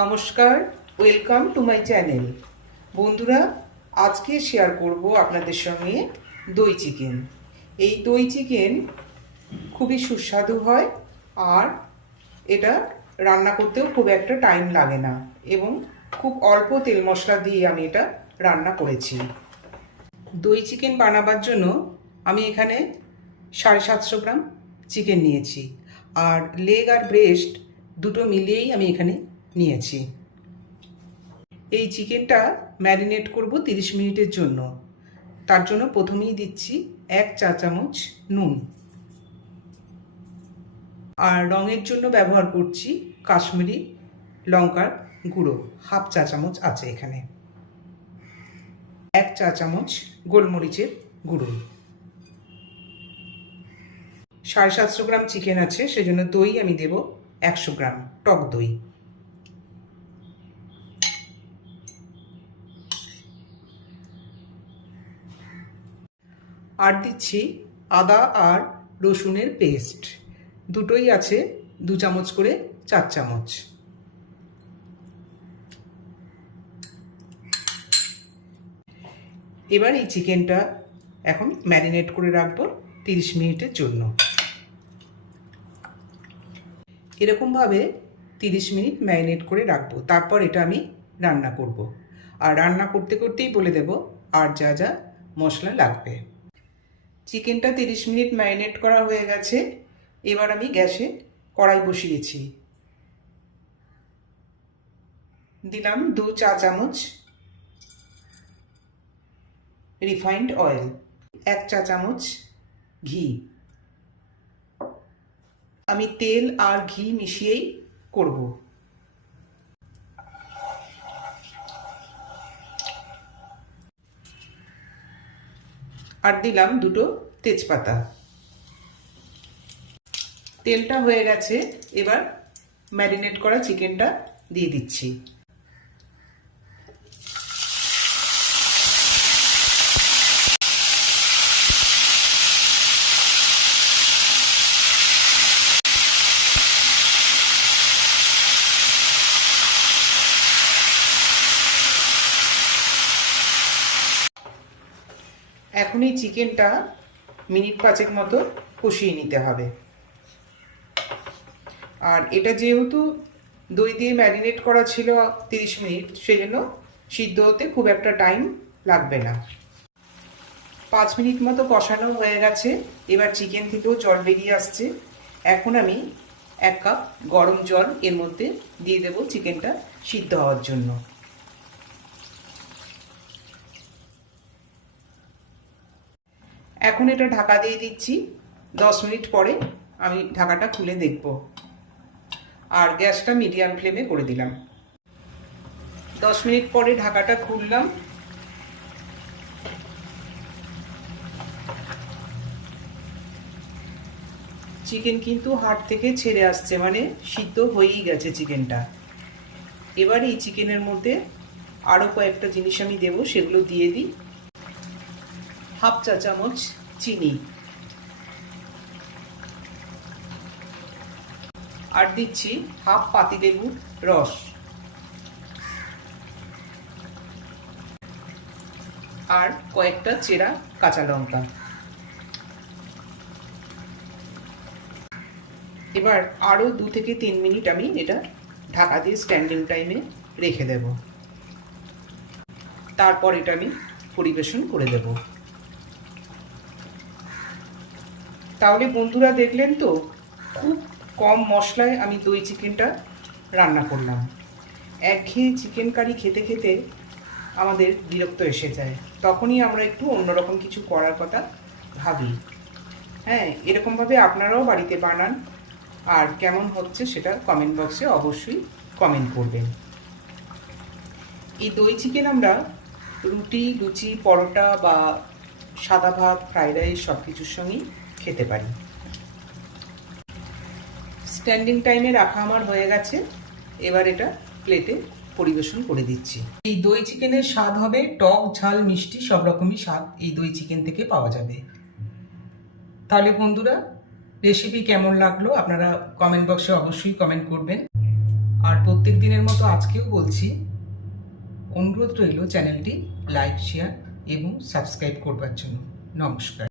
নমস্কার, welcome to my channel. বন্ধুরা, আজকে শেয়ার করব আপনাদের সঙ্গে দই চিকেন। এই দই চিকেন খুবই সুস্বাদু হয় আর এটা রান্না করতেও খুব একটা টাইম লাগে না এবং খুব অল্প তেল মশলা দিয়ে আমি এটা রান্না করেছি। দই চিকেন বানাবার জন্য আমি এখানে 750 গ্রাম চিকেন নিয়েছি আর লেগ আর ব্রেস্ট দুটো মিলিয়েই আমি এখানে নিয়েছি। এই চিকেনটা ম্যারিনেট করব 30 মিনিটের জন্য। তার জন্য প্রথমেই দিচ্ছি 1 চা চামচ নুন আর রঙের জন্য ব্যবহার করছি কাশ্মীরি লঙ্কার গুঁড়ো, 1/2 চা চামচ আছে এখানে। 1 চা চামচ গোলমরিচের গুঁড়ো। 750 গ্রাম চিকেন আছে, সেজন্য দই আমি দেব 100 গ্রাম টক দই। আর দিচ্ছি আদা আর রসুনের পেস্ট, দুটোই আছে 2 চামচ করে 4 চামচ। এবার এই চিকেনটা এখন ম্যারিনেট করে রাখবো 30 মিনিটের জন্য। এরকমভাবে 30 মিনিট ম্যারিনেট করে রাখবো, তারপর এটা আমি রান্না করব। আর রান্না করতে করতেই বলে দেব আর যা যা মশলা লাগবে। চিকেনটা 30 মিনিট ম্যারিনেট করা হয়ে গেছে। এবার আমি গ্যাসে কড়াই বসিয়েছি। দিলাম 2 চা চামচ রিফাইন্ড অয়েল, 1 চা চামচ ঘি। আমি তেল আর ঘি মিশিয়েই করব। আর দিলাম 2টো তেজপাতা। তেলটা হয়ে গেছে, এবার ম্যারিনেট করা চিকেনটা দিয়ে দিচ্ছি। এখন এই চিকেনটা মিনিট 5 মতো কষিয়ে নিতে হবে। আর এটা যেহেতু দই দিয়ে ম্যারিনেট করা ছিল 30 মিনিট, সেই জন্য সিদ্ধ হতে খুব একটা টাইম লাগবে না। 5 মিনিট মতো কষানো হয়ে গেছে। এবার চিকেন থেকেও জল বেরিয়ে আসছে। এখন আমি 1 কাপ গরম জল এর মধ্যে দিয়ে দেবো চিকেনটা সিদ্ধ হওয়ার জন্য। এখন এটা ঢাকা দিয়ে দিচ্ছি। 10 মিনিট পরে আমি ঢাকাটা খুলে দেখব। আর গ্যাসটা মিডিয়াম ফ্লেমে করে দিলাম। 10 মিনিট পরে ঢাকাটা খুললাম। চিকেন কিন্তু হাড় থেকে ছেড়ে আসছে, মানে সিদ্ধ হয়েই গেছে চিকেনটা। এবার এই চিকেনের মধ্যে আরও কয়েকটা জিনিস আমি দেব, সেগুলো দিয়ে দিই। 1/2 চা চামচ চিনি, আর দিচ্ছি 1/2 পাতিলেবুর রস, আর কয়েকটা চেরা কাঁচা লঙ্কা। এবার আরও 2 থেকে 3 মিনিট আমি এটা ঢাকা দিয়ে স্ট্যান্ডিং টাইমে রেখে দেব। তারপর এটা আমি পরিবেশন করে দেব। তাহলে বন্ধুরা, দেখলেন তো, খুব কম মশলায় আমি দই চিকেনটা রান্না করলাম। একঘেয়ে চিকেন কারি খেতে খেতে আমাদের বিরক্ত এসে যায়, তখনই আমরা একটু অন্যরকম কিছু করার কথা ভাবি। হ্যাঁ, এরকমভাবে আপনারাও বাড়িতে বানান, আর কেমন হচ্ছে সেটা কমেন্ট বক্সে অবশ্যই কমেন্ট করবেন। এই দই চিকেন আমরা রুটি, লুচি, পরোটা বা সাদা ভাত, ফ্রাইড রাইস সব কিছুর সঙ্গেই খেতে পারি। স্ট্যান্ডিং টাইমে রাখা আমার হয়ে গেছে। এবার এটা প্লেটে পরিবেশন করে দিচ্ছি। এই দই চিকেনের স্বাদ হবে টক, ঝাল, মিষ্টি, সব রকমই স্বাদ এই দই চিকেন থেকে পাওয়া যাবে। তাহলে বন্ধুরা, রেসিপি কেমন লাগলো আপনারা কমেন্ট বক্সে অবশ্যই কমেন্ট করবেন। আর প্রত্যেক দিনের মতো আজকেও বলছি, অনুরোধ রইল চ্যানেলটি লাইক, শেয়ার এবং সাবস্ক্রাইব করবার জন্য। নমস্কার।